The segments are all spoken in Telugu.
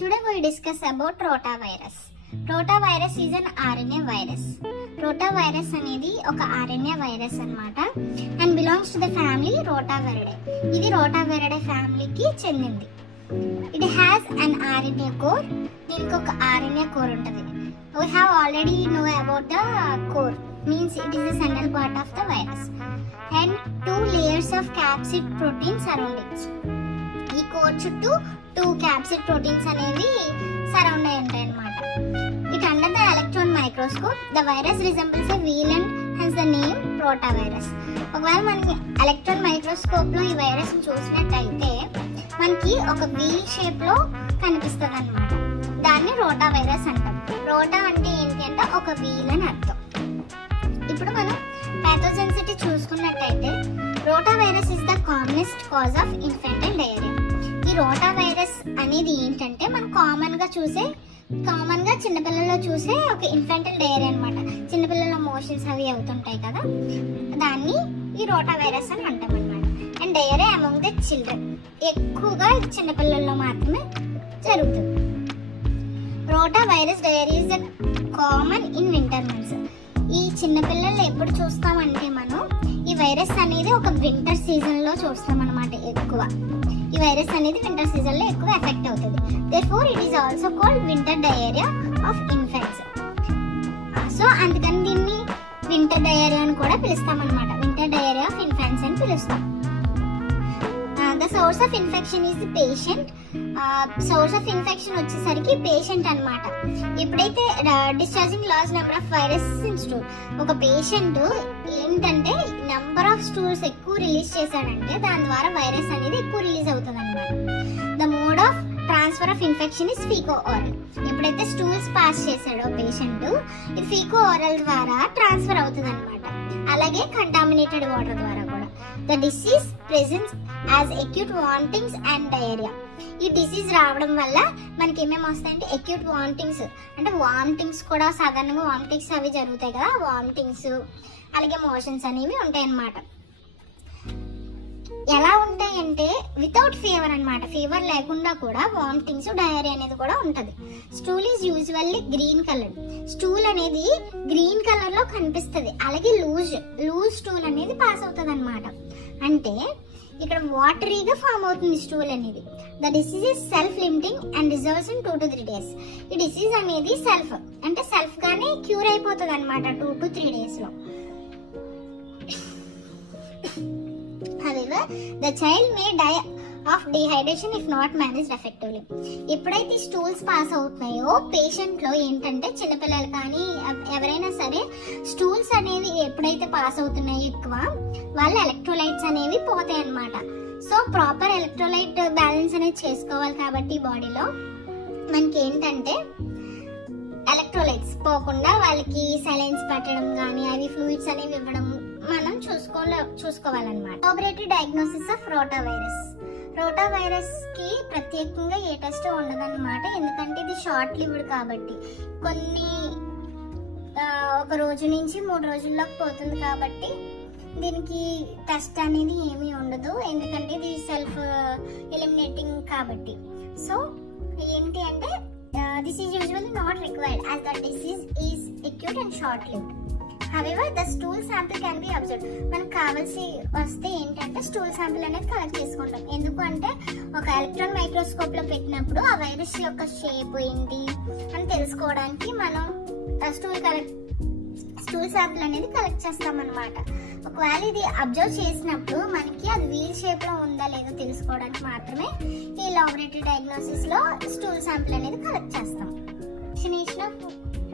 Today we will discuss about rotavirus. Rotavirus is an RNA virus. Rotavirus అనేది ఒక RNA వైరస్ అన్నమాట and belongs to the family Rotaviridae. ఇది Rotaviridae ఫ్యామిలీకి చెందింది. It has an RNA core. దీనికి ఒక RNA core ఉంటుంది. We have already know about the core. Means it is the central part of the virus and two layers of capsid proteins around it. ఈ కోర్ చుట్టూ 2 capsid proteins అనేవి సరౌండ్ అయి ఉంటాయి అన్నమాట. It under the electron microscope the virus resembles a wheel and hence the name rotavirus. ఒకవేళ మనకి ఎలక్ట్రాన్ మైక్రోస్కోప్ లో ఈ వైరస్ ని చూసినట్టయితే మనకి ఒక వీల్ షేప్ లో కనిపిస్తుంది అన్నమాట. దాన్ని రోటా వైరస్ అంటాం. రోటా అంటే ఏంటి అంటే ఒక వీల్ అని అర్థం. ఇప్పుడు మనం పాథోజెనిసిటీ చూసుకున్నట్టయితే rotavirus is the commonest cause of infantile diarrhoea. ఈ రోటా వైరస్ అనేది ఏంటంటే మనం కామన్ గా చిన్నపిల్లల్లో చూసే ఒక ఇన్ఫెంటల్ డయేరియా అన్నమాట. చిన్నపిల్లల మోషన్స్ అవి అవుతుంటాయి కదా, దాన్ని ఈ రోటా వైరస్ అని అంటాం అన్నమాట. And diarrhoea among the children, ఎక్కువగా ఇది చిన్నపిల్లల్లో మాత్రమే జరుగుతుంది. రోటా virus diarrhoea is common in winter months. ఈ చిన్నపిల్లలు ఎప్పుడు చూస్తామంటే మనం ఈ వైరస్ అనేది ఒక వింటర్ సీజన్ లో చూస్తాం అన్నమాట. ఎక్కువ ఈ వైరస్ అనేది వింటర్ సీజన్ లో ఎక్కువ ఎఫెక్ట్ అవుతుంది. Therefore it is also called winter diarrhoea of infants. So అందుకని దీన్ని వింటర్ డయేరియా అని కూడా పిలుస్తాం అన్నమాట. వింటర్ డయేరియా ఆఫ్ ఇన్ఫెంట్స్ అని పిలుస్తాం. The source of infection is the patient. Source of infection వచ్చేసరికి పేషెంట్ అన్నమాట. ఎప్పుడైతే discharging large number of virus in stool, ఒక పేషెంట్ ఏంటంటే నెంబర్ ఆఫ్ స్టూల్స్ ఎక్కువ రిలీజ్ చేశాడంటే దాని ద్వారా వైరస్ అనేది ఎక్కువ రిలీజ్ అవుతుంది అన్నమాట. The mode of transfer of infection is faeco oral. ఎప్పుడైతే స్టూల్స్ పాస్ చేశాడో పేషెంట్, ఇది ఫీకో ఓరల్ ద్వారా ట్రాన్స్ఫర్ అవుతుంది అన్నమాట. అలాగే కంటామినేటెడ్ వాటర్ ద్వారా కూడా. The disease presents as acute vomitings and diarrhoea. ఈ డిసీజ్ రావడం వల్ల మనకి ఏమేమి వస్తాయంటే అక్యూట్ వామిటింగ్స్, అంటే వామిటింగ్స్ కూడా సాధారణంగా వామిటింగ్స్ అవి జరుగుతాయి కదా, వామిటింగ్స్ అలాగే మోషన్స్ అనేవి ఉంటాయి అన్నమాట. ఎలా ఉంటాయంటే వితౌట్ ఫీవర్ అన్నమాట. ఫీవర్ లేకుండా కూడా వామిటింగ్స్ డయేరియా అనేది కూడా ఉంటది. Stool is usually green colour. Stool అనేది గ్రీన్ కలర్ లో కనిపిస్తుంది. అలాగే లూజ్ స్టూల్ అనేది పాస్ అవుతుంది అన్నమాట. అంటే ఇక్కడ వాటరీగా ఫామ్ అవుతుంది స్టూల్ అనేది. The disease is self limiting and reserves in 2 to 3 days. ఈ డిసీజ్ అనేది సెల్ఫ్ గానే క్యూర్ అయిపోతుంది అనమాట 2 to 3 days లో. However, the child may die of dehydration if not managed effectively. ఎప్పుడైతే స్టూల్స్ పాస్ అవుతున్నాయో పేషెంట్ లో ఏంటంటే చిన్నపిల్లలు కానీ ఎవరైనా సరే స్టూల్స్ అనేవి ఎప్పుడైతే పాస్ అవుతున్నాయో ఎక్కువ వాళ్ళ ఎలక్ట్రోలైట్స్ అనేవి పోతాయి అన్నమాట. సో ప్రాపర్ ఎలక్ట్రోలైట్ బ్యాలెన్స్ అనేది చేసుకోవాలి కాబట్టి బాడీలో మనకి ఏంటంటే ఎలక్ట్రోలైట్స్ పోకుండా వాళ్ళకి సెలైన్స్ పెట్టడం కానీ అవి ఫ్లూయిడ్స్ అనేవి ఇవ్వడం మనం చూసుకోవాలన్నమాట. Laboratory diagnosis of rotavirus. Rotavirus కి ప్రత్యేకంగా ఏ టెస్ట్ ఉండదన్నమాట. ఎందుకంటే ఇది షార్ట్ లివ్డ్ కాబట్టి ఒక రోజు నుంచి 3 రోజుల్లోకి పోతుంది కాబట్టి దీనికి టెస్ట్ అనేది ఏమీ ఉండదు. ఎందుకంటే ఇది సెల్ఫ్ ఎలిమినేటింగ్ కాబట్టి. సో ఏంటి అంటే this is usually not required as the disease is acute and short lived. However, the stool sample can be observed. మనకు కావాల్సి వస్తే ఏంటంటే స్టూల్ శాంపిల్ అనేది కలెక్ట్ చేసుకుంటాం. ఎందుకు అంటే ఒక ఎలక్ట్రాన్ మైక్రోస్కోప్ లో పెట్టినప్పుడు ఆ వైరస్ యొక్క షేప్ ఏంటి అని తెలుసుకోవడానికి మనం స్టూల్ శాంపిల్ అనేది కలెక్ట్ చేస్తాం అన్నమాట. ఒకవేళ ఇది అబ్జర్వ్ చేసినప్పుడు మనకి అది వీల్ షేప్ లో ఉందా లేదో తెలుసుకోవడానికి మాత్రమే ఈ లాబొరేటరీ డయాగ్నోసిస్ లో స్టూల్ శాంపిల్ అనేది కలెక్ట్ చేస్తాం. Vaccination of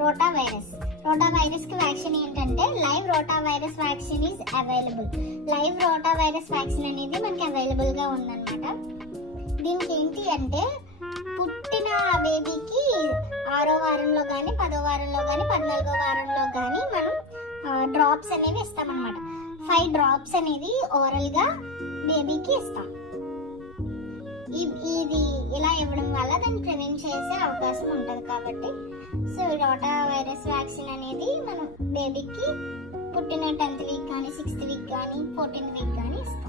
rotavirus. Rotavirus కి వ్యాక్సిన్ ఏంటంటే live rota virus vaccine is available. Live rota virus vaccine అనేది మనకి అవైలబుల్ గా ఉందన్నమాట. దీనికి ఏంటి అంటే పుట్టిన బేబీకి 6వ వారంలో కానీ 10వ వారంలో కానీ 14వ వారంలో కానీ మనం డ్రాప్స్ అనేవి ఇస్తామన్నమాట. 5 డ్రాప్స్ అనేది ఓరల్ గా బేబీకి ఇస్తాం. ఇది ఇలా ఇవ్వడం వల్ల దాన్ని ప్రివెంట్ చేసే అవకాశం ఉంటుంది కాబట్టి సో రోటా వైరస్ వ్యాక్సిన్ అనేది మనం బేబీకి పుట్టిన 10th వీక్ కానీ 6th వీక్ కానీ 14th వీక్ కానీ ఇస్తాం.